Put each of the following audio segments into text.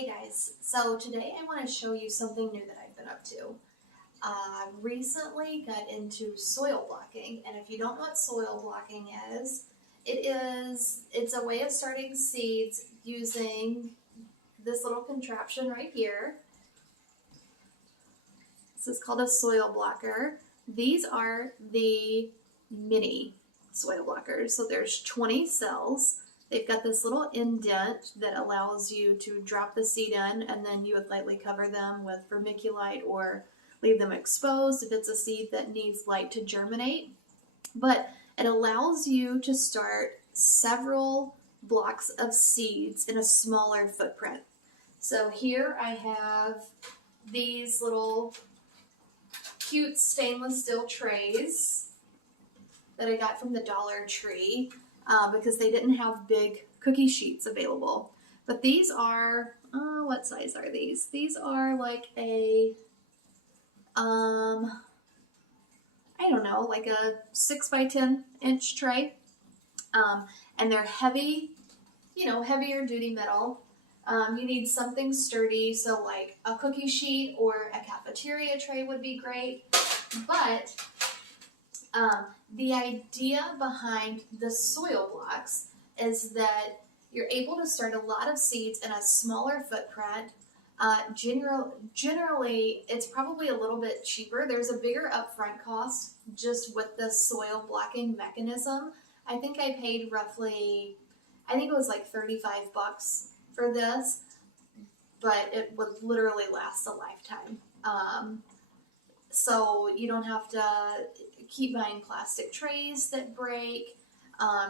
Hey guys, so today I want to show you something new that I've been up to. I recently got into soil blocking, and if you don't know what soil blocking is, it's a way of starting seeds using this little contraption right here. This is called a soil blocker. These are the mini soil blockers. So there's 20 cells. They've got this little indent that allows you to drop the seed in, and then you would lightly cover them with vermiculite or leave them exposed if it's a seed that needs light to germinate. But it allows you to start several blocks of seeds in a smaller footprint. So here I have these little cute stainless steel trays that I got from the Dollar Tree because they didn't have big cookie sheets available. But these are, what size are these? These are like a, I don't know, like a 6 by 10 inch tray. And they're heavy, heavier duty metal. You need something sturdy, so like a cookie sheet or a cafeteria tray would be great. But the idea behind the soil blocks is that you're able to start a lot of seeds in a smaller footprint. Generally, it's probably a little bit cheaper. There's a bigger upfront cost just with the soil blocking mechanism. I think I paid roughly, I think it was like 35 bucks for this, but it would literally last a lifetime. So you don't have to keep buying plastic trays that break.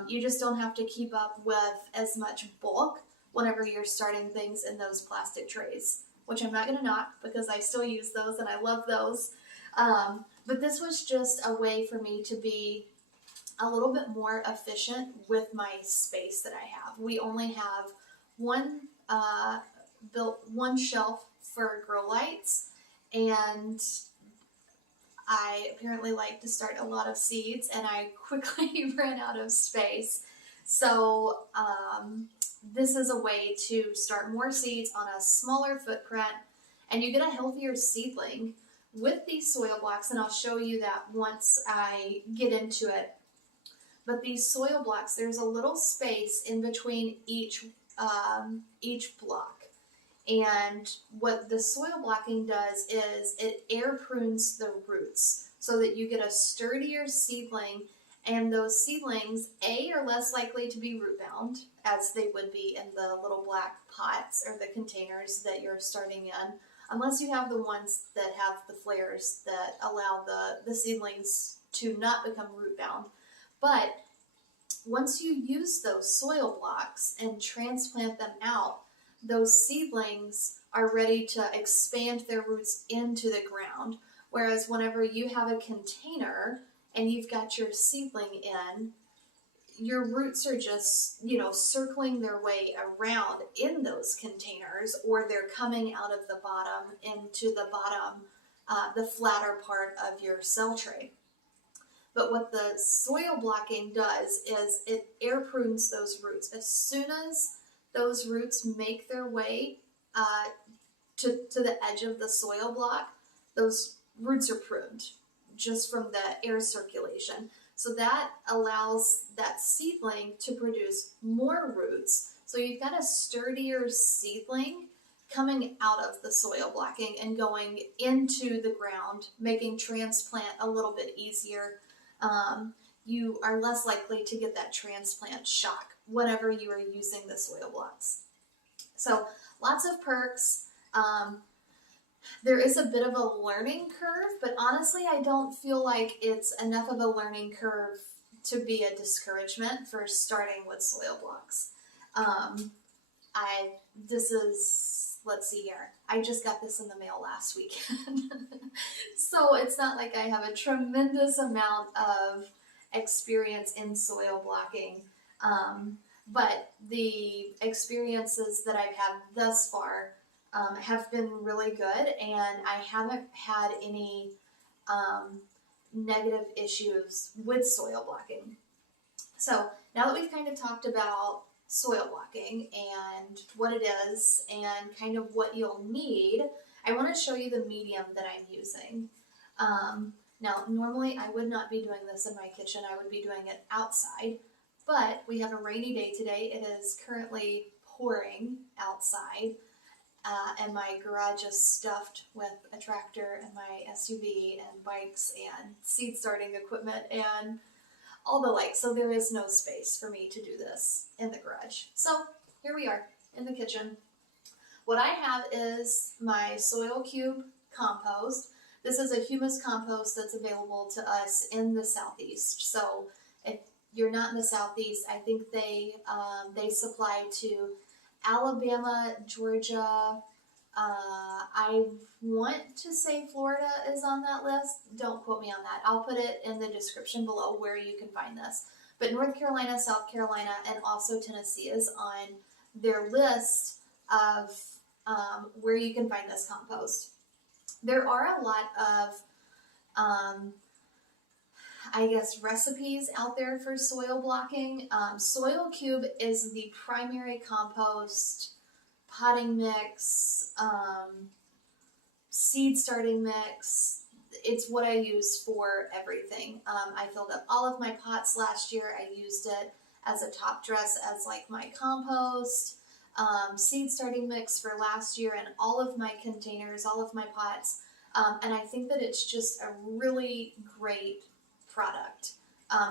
You just don't have to keep up with as much bulk whenever you're starting things in those plastic trays, which I'm not going to knock because I still use those and I love those. But this was just a way for me to be a little bit more efficient with my space that I have. We only have one shelf for grow lights, and I apparently like to start a lot of seeds, and I quickly ran out of space. So this is a way to start more seeds on a smaller footprint, and you get a healthier seedling with these soil blocks, and I'll show you that once I get into it. But these soil blocks, there's a little space in between each block. And what the soil blocking does is it air prunes the roots so that you get a sturdier seedling, and those seedlings, are less likely to be root bound as they would be in the little black pots or the containers that you're starting in, unless you have the ones that have the flares that allow the seedlings to not become root bound. But once you use those soil blocks and transplant them out, those seedlings are ready to expand their roots into the ground. Whereas whenever you have a container and you've got your seedling in, your roots are just, circling their way around in those containers, or they're coming out of the bottom into the bottom, the flatter part of your cell tray. But what the soil blocking does is it air prunes those roots. As soon as those roots make their way to the edge of the soil block, those roots are pruned just from the air circulation. So that allows that seedling to produce more roots. So you've got a sturdier seedling coming out of the soil blocking and going into the ground, making transplant a little bit easier. You are less likely to get that transplant shock whenever you are using the soil blocks. So lots of perks. There is a bit of a learning curve, but honestly, I don't feel like it's enough of a learning curve to be a discouragement for starting with soil blocks. Let's see here. I just got this in the mail last weekend. So it's not like I have a tremendous amount of experience in soil blocking. But the experiences that I've had thus far have been really good, and I haven't had any negative issues with soil blocking. So now that we've kind of talked about soil blocking and what it is and kind of what you'll need, I want to show you the medium that I'm using. Now, normally I would not be doing this in my kitchen. I would be doing it outside, but we have a rainy day today. It is currently pouring outside, and my garage is stuffed with a tractor and my SUV and bikes and seed starting equipment and all the like. So there is no space for me to do this in the garage. So here we are in the kitchen. What I have is my Soil Cube compost. This is a humus compost that's available to us in the Southeast. So if you're not in the Southeast, I think they supply to Alabama, Georgia. I want to say Florida is on that list. Don't quote me on that. I'll put it in the description below where you can find this. But North Carolina, South Carolina, and also Tennessee is on their list of where you can find this compost. There are a lot of I guess recipes out there for soil blocking. Soil Cube is the primary compost, potting mix, seed starting mix. It's what I use for everything. I filled up all of my pots last year. I used it as a top dress as like my compost. Seed starting mix for last year and all of my containers, all of my pots. And I think that it's just a really great product.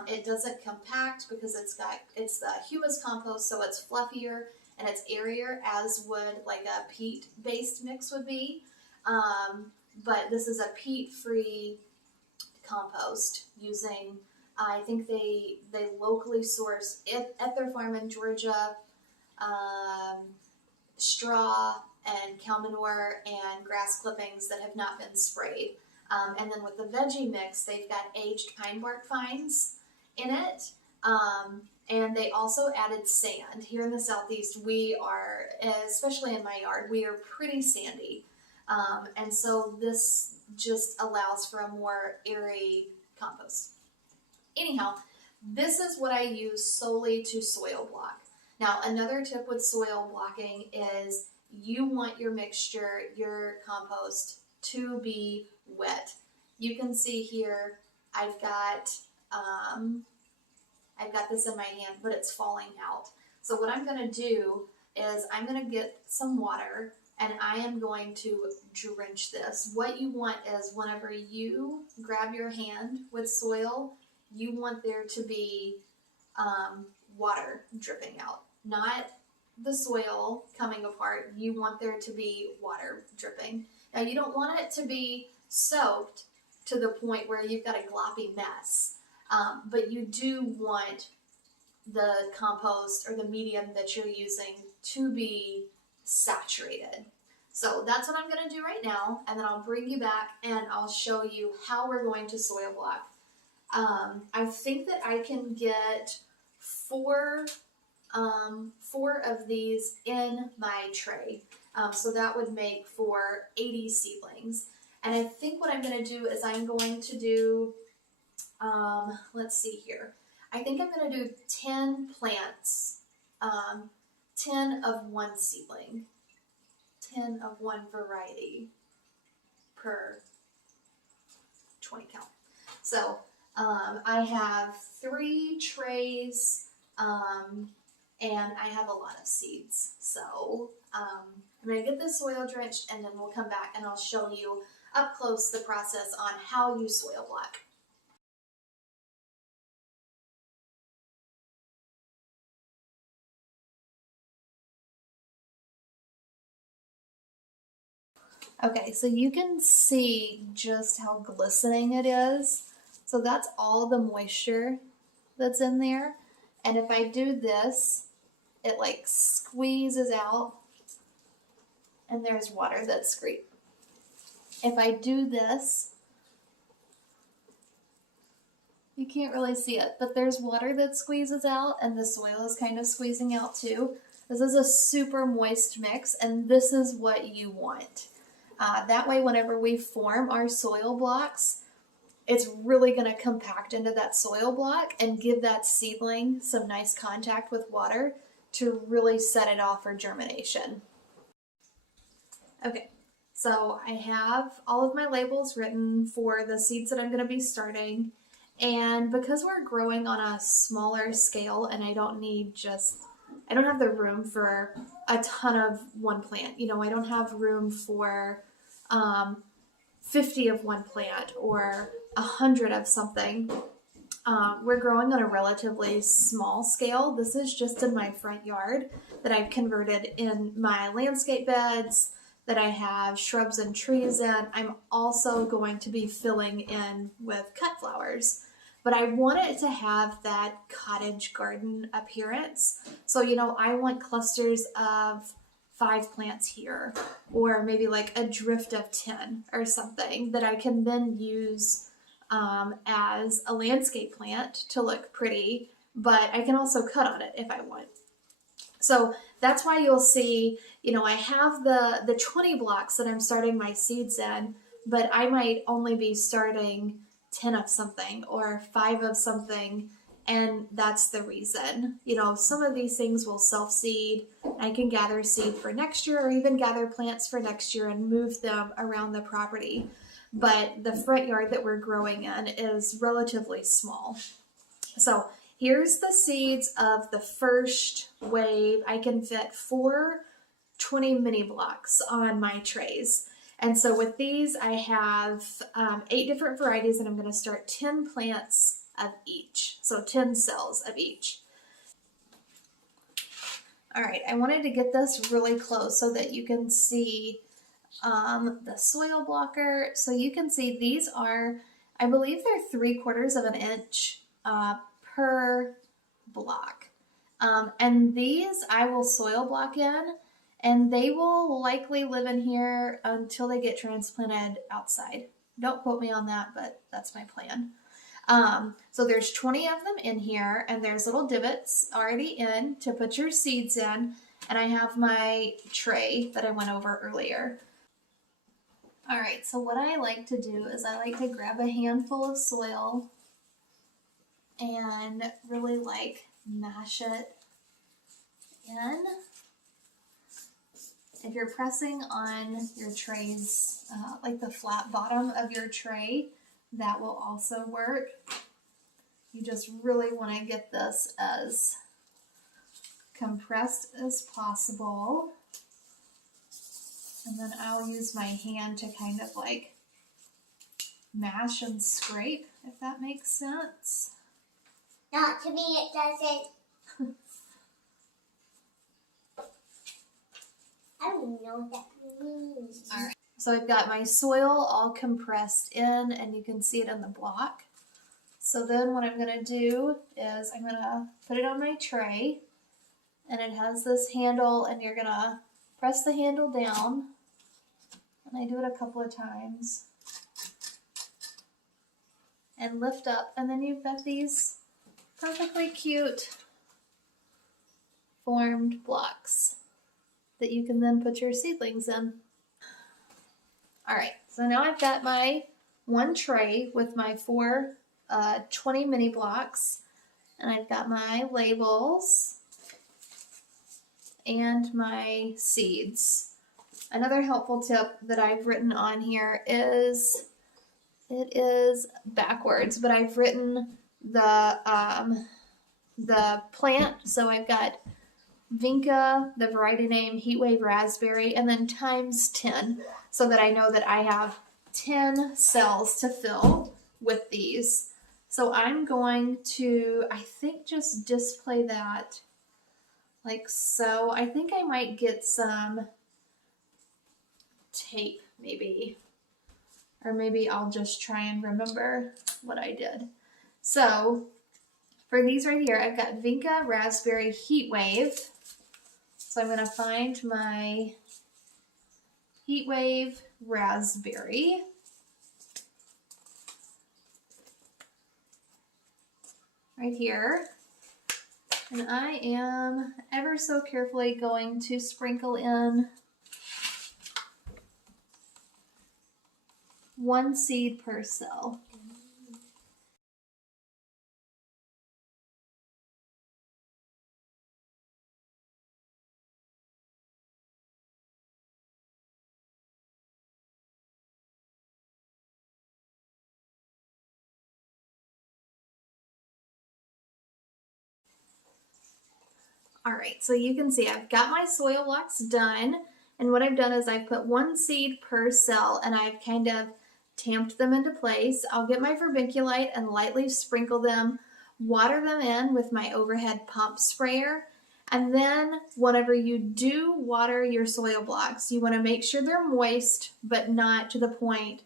It doesn't compact because it's the humus compost, so it's fluffier and it's airier, as would like a peat-based mix would be. But this is a peat-free compost using, I think they locally source at their farm in Georgia, straw and cow manure and grass clippings that have not been sprayed. And then with the veggie mix, they've got aged pine bark fines in it. And they also added sand. Here in the Southeast, we are, especially in my yard, we are pretty sandy. And so this just allows for a more airy compost. Anyhow, this is what I use solely to soil block. Now, another tip with soil blocking is you want your mixture, your compost, to be wet. You can see here, I've got this in my hand, but it's falling out. So what I'm going to do is I'm going to get some water and I am going to drench this. What you want is whenever you grab your hand with soil, you want there to be water dripping out, not the soil coming apart. You want there to be water dripping. Now you don't want it to be soaked to the point where you've got a gloppy mess, but you do want the compost or the medium that you're using to be saturated. So that's what I'm going to do right now, and then I'll bring you back and I'll show you how we're going to soil block. I think that I can get four of these in my tray. So that would make for 80 seedlings. And I think what I'm going to do is I'm going to do, let's see here. I think I'm going to do 10 plants, 10 of one seedling, 10 of one variety per 20 count. So I have 3 trays, and I have a lot of seeds. So I'm going to get this soil drenched and then we'll come back and I'll show you up close the process on how you soil block. Okay, so you can see just how glistening it is. So that's all the moisture that's in there. And if I do this, it like squeezes out and there's water that's scraped. If I do this, you can't really see it, but there's water that squeezes out and the soil is kind of squeezing out too. This is a super moist mix and this is what you want. That way, whenever we form our soil blocks, it's really going to compact into that soil block and give that seedling some nice contact with water to really set it off for germination. Okay, so I have all of my labels written for the seeds that I'm going to be starting. And because we're growing on a smaller scale and I don't have the room for a ton of one plant. You know, I don't have room for 50 of one plant or 100 of something. We're growing on a relatively small scale. This is just in my front yard that I've converted in my landscape beds that I have shrubs and trees in. I'm also going to be filling in with cut flowers. But I want it to have that cottage garden appearance. So, you know, I want clusters of 5 plants here, or maybe like a drift of 10 or something that I can then use as a landscape plant to look pretty, but I can also cut on it if I want. So that's why you'll see, you know, I have the 20 blocks that I'm starting my seeds in, but I might only be starting 10 of something or 5 of something, and that's the reason. You know, some of these things will self-seed. I can gather seed for next year or even gather plants for next year and move them around the property. But the front yard that we're growing in is relatively small. So here's the seeds of the first wave. I can fit 4 20 mini blocks on my trays. And so with these, I have 8 different varieties, and I'm going to start 10 plants of each. So 10 cells of each. All right, I wanted to get this really close so that you can see the soil blocker. So you can see these are, I believe they're 3/4 of an inch per block. And these I will soil block in, and they will likely live in here until they get transplanted outside. Don't quote me on that, but that's my plan. So there's 20 of them in here, and there's little divots already in to put your seeds in, and I have my tray that I went over earlier. All right, so what I like to do is I like to grab a handful of soil and really like mash it in. If you're pressing on your trays, like the flat bottom of your tray, that will also work. You just really want to get this as compressed as possible. And then I'll use my hand to kind of like mash and scrape, if that makes sense. Not to me, it doesn't. I don't even know what that means. All right. So I've got my soil all compressed in, and you can see it in the block. So then what I'm going to do is I'm going to put it on my tray, and it has this handle, and you're going to press the handle down, and I do it a couple of times, and lift up, and then you've got these perfectly cute formed blocks that you can then put your seedlings in. All right, so now I've got my one tray with my 4 20 mini blocks, and I've got my labels and my seeds. Another helpful tip that I've written on here is, it is backwards, but I've written the plant. So I've got Vinca, the variety name, Heatwave Raspberry, and then times 10, so that I know that I have 10 cells to fill with these. So I'm going to, I think, just display that like so. I think I might get some tape maybe, or maybe I'll just try and remember what I did. So for these right here, I've got Vinca Raspberry Heatwave. So I'm going to find my Heatwave Raspberry. Right here. And I am ever so carefully going to sprinkle in 1 seed per cell. All right, so you can see I've got my soil blocks done, and what I've done is I've put one seed per cell and I've kind of tamped them into place. I'll get my vermiculite and lightly sprinkle them, water them in with my overhead pump sprayer, and then whenever you do water your soil blocks, you want to make sure they're moist, but not to the point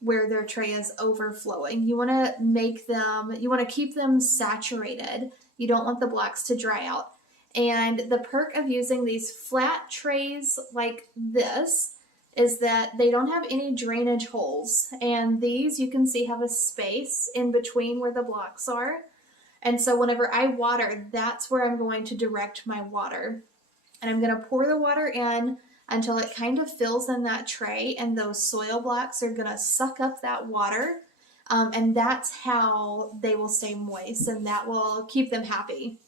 where their tray is overflowing. You want to keep them saturated. You don't want the blocks to dry out. And the perk of using these flat trays like this is that they don't have any drainage holes. And these, you can see, have a space in between where the blocks are. And so whenever I water, that's where I'm going to direct my water. And I'm going to pour the water in until it kind of fills in that tray, and those soil blocks are going to suck up that water. And that's how they will stay moist, and that will keep them happy.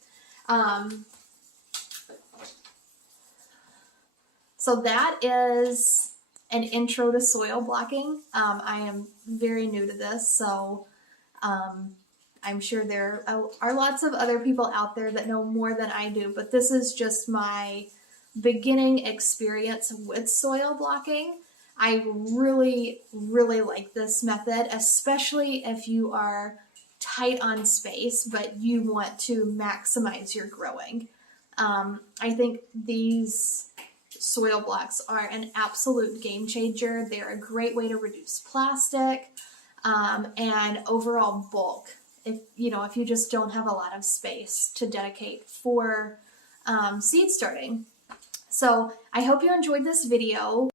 So that is an intro to soil blocking. I am very new to this, so I'm sure there are lots of other people out there that know more than I do, but this is just my beginning experience with soil blocking. I really, really like this method, especially if you are tight on space, but you want to maximize your growing. I think these soil blocks are an absolute game changer. They're a great way to reduce plastic and overall bulk. If you just don't have a lot of space to dedicate for seed starting. So I hope you enjoyed this video.